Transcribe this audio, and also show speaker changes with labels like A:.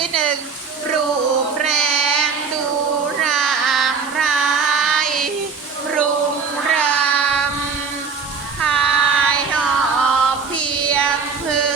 A: นิดหนึ่งรูปแรงดูร่างร้ายรุงรังหายหอบเพียงเพื่อ